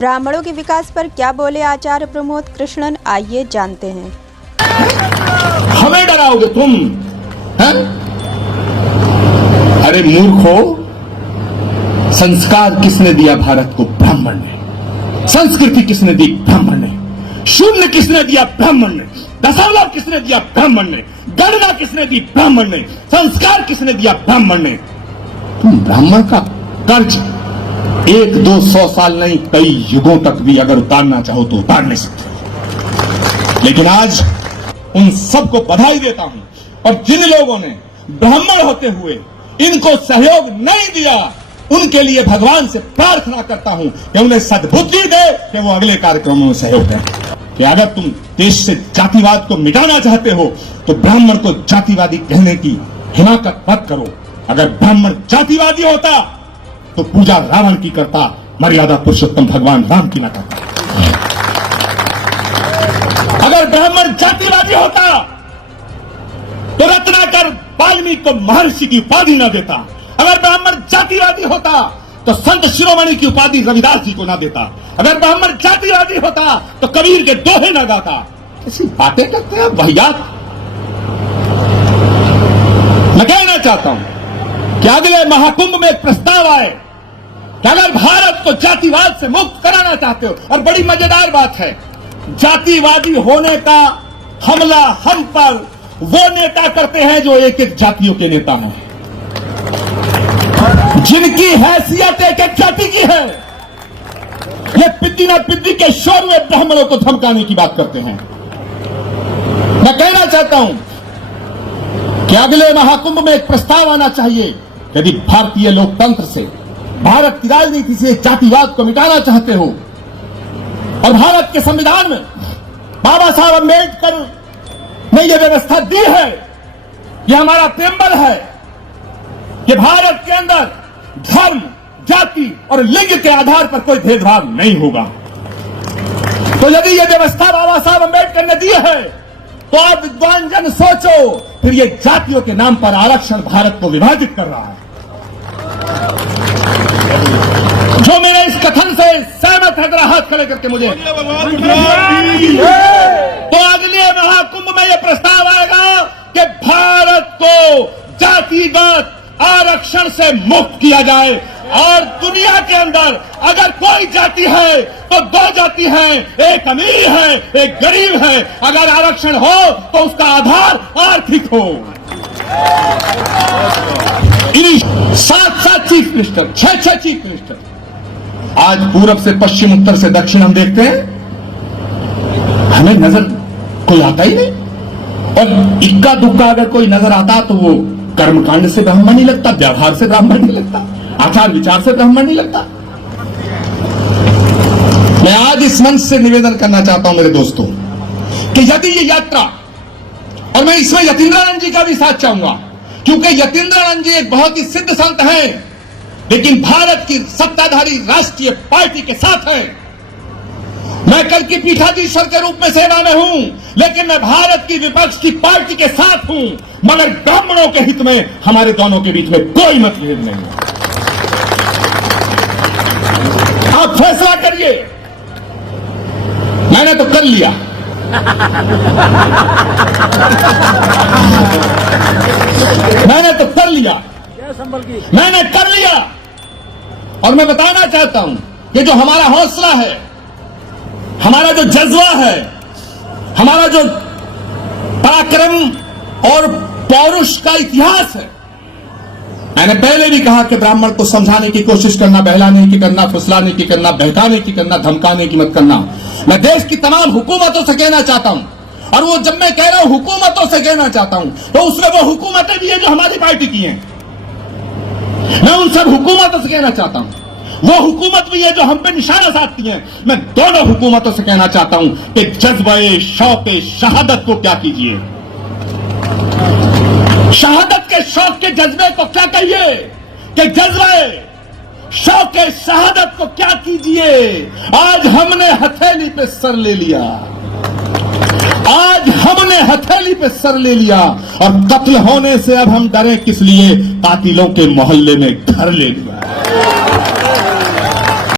ब्राह्मणों के विकास पर क्या बोले आचार्य प्रमोद कृष्णन, आइए जानते हैं। हमें डराओगे तुम हैं? अरे मूर्खो, संस्कार किसने दिया भारत को? ब्राह्मण ने। संस्कृति किसने दी? ब्राह्मण ने। शून्य किसने दिया? ब्राह्मण ने। दशमलव किसने दिया? ब्राह्मण ने। गणना किसने दी? ब्राह्मण ने। संस्कार किसने दिया? ब्राह्मण ने। तुम ब्राह्मण का कर्ज 1, 2, 100 साल नहीं, कई युगों तक भी अगर उतारना चाहो तो उतार नहीं सकते। लेकिन आज उन सबको बधाई देता हूं, और जिन लोगों ने ब्राह्मण होते हुए इनको सहयोग नहीं दिया, उनके लिए भगवान से प्रार्थना करता हूं कि उन्हें सद्बुद्धि दे कि वो अगले कार्यक्रमों में सहयोग दें। कि अगर तुम देश से जातिवाद को मिटाना चाहते हो तो ब्राह्मण को जातिवादी कहने की हिमाकत मत करो। अगर ब्राह्मण जातिवादी होता तो पूजा रावण की करता, मर्यादा पुरुषोत्तम भगवान राम की न करता। अगर ब्राह्मण जातिवादी होता तो रत्नाकर वाल्मीकि को महर्षि की उपाधि न देता। अगर ब्राह्मण जातिवादी होता तो संत शिरोमणि की उपाधि रविदास जी को ना देता। अगर ब्राह्मण जातिवादी होता तो कबीर के दोहे न गाता। ऐसी बातें करते हैं वाहियात। मैं कहना चाहता हूं कि अगले महाकुंभ में एक प्रस्ताव आए कि अगर भारत को जातिवाद से मुक्त कराना चाहते हो, और बड़ी मजेदार बात है, जातिवादी होने का हमला हम पर वो नेता करते हैं जो एक एक जातियों के नेता हैं, जिनकी हैसियत एक एक जाति की है। ये पिद्दी ना पिद्दी के शोर में ब्राह्मणों को धमकाने की बात करते हैं। मैं कहना चाहता हूं कि अगले महाकुंभ में एक प्रस्ताव आना चाहिए। यदि भारतीय लोकतंत्र से, भारत की राजनीति से जातिवाद को मिटाना चाहते हो, और भारत के संविधान में बाबा साहब अम्बेडकर ने यह व्यवस्था दी है, यह हमारा प्रेम्बल है कि भारत के अंदर धर्म, जाति और लिंग के आधार पर कोई भेदभाव नहीं होगा। तो यदि यह व्यवस्था बाबा साहब अम्बेडकर ने दी है तो आप विद्वान जन सोचो, फिर ये जातियों के नाम पर आरक्षण भारत को विभाजित कर रहा है। जो मेरे इस कथन से सहमत है, जरा हाथ खड़े करके मुझे। तो अगले महाकुंभ में यह प्रस्ताव आएगा कि भारत को जातिगत आरक्षण से मुक्त किया जाए, और दुनिया के अंदर अगर कोई जाति है तो 2 जाति है, एक अमीर है, एक गरीब है। अगर आरक्षण हो तो उसका आधार आर्थिक हो। 7 चीफ मिनिस्टर, 6 चीफ मिनिस्टर। आज पूरब से पश्चिम, उत्तर से दक्षिण हम देखते हैं, हमें नजर कोई आता ही नहीं। और इक्का दुक्का अगर कोई नजर आता तो वो कर्मकांड से ब्राह्मण नहीं लगता, व्यवहार से ब्राह्मण नहीं लगता, आचार विचार से ब्राह्मण नहीं लगता। मैं आज इस मंच से निवेदन करना चाहता हूं मेरे दोस्तों कि यदि ये यात्रा, और मैं इसमें यतीन्द्रानंद जी का भी साथ चाहूंगा, क्योंकि यतीन्द्रानंद जी एक बहुत ही सिद्ध संत हैं, लेकिन भारत की सत्ताधारी राष्ट्रीय पार्टी के साथ हैं। मैं कल की पीठाधीश्वर के रूप में सेवा में हूं, लेकिन मैं भारत की विपक्ष की पार्टी के साथ हूं, मगर ब्राह्मणों के हित में हमारे दोनों के बीच में कोई मतभेद नहीं है। आप फैसला करिए। मैंने तो कर लिया। मैंने तो कर लिया। मैंने कर लिया। और मैं बताना चाहता हूं कि जो हमारा हौसला है, हमारा जो जज्बा है, हमारा जो पराक्रम और पौरुष का इतिहास है, मैंने पहले भी कहा कि ब्राह्मण को समझाने की कोशिश करना, बहलाने की करना, फुसलाने की करना, बहकाने की करना, धमकाने की मत करना। मैं देश की तमाम हुकूमतों से कहना चाहता हूं, और वो जब मैं कह रहा हूं हुकूमतों से कहना चाहता हूं, तो उसमें वो हुकूमतें भी हैं जो हमारी पार्टी की हैं। मैं उन सब हुकूमतों से कहना चाहता हूं, वो हुकूमत भी है जो हम पे निशाना साधती है। मैं दोनों हुकूमतों से कहना चाहता हूं कि जज्बे शौक़े शहादत को क्या कीजिए, शहादत के शौक के जज्बे को क्या कहिए, कि जज्बे शौक़े शहादत को क्या कीजिए। आज हमने हथेली पे सर ले लिया, आज हमने हथेली पे सर ले लिया, और कत्ल होने से अब हम डरे किस लिए? कातिलों के मोहल्ले में घर ले लिया।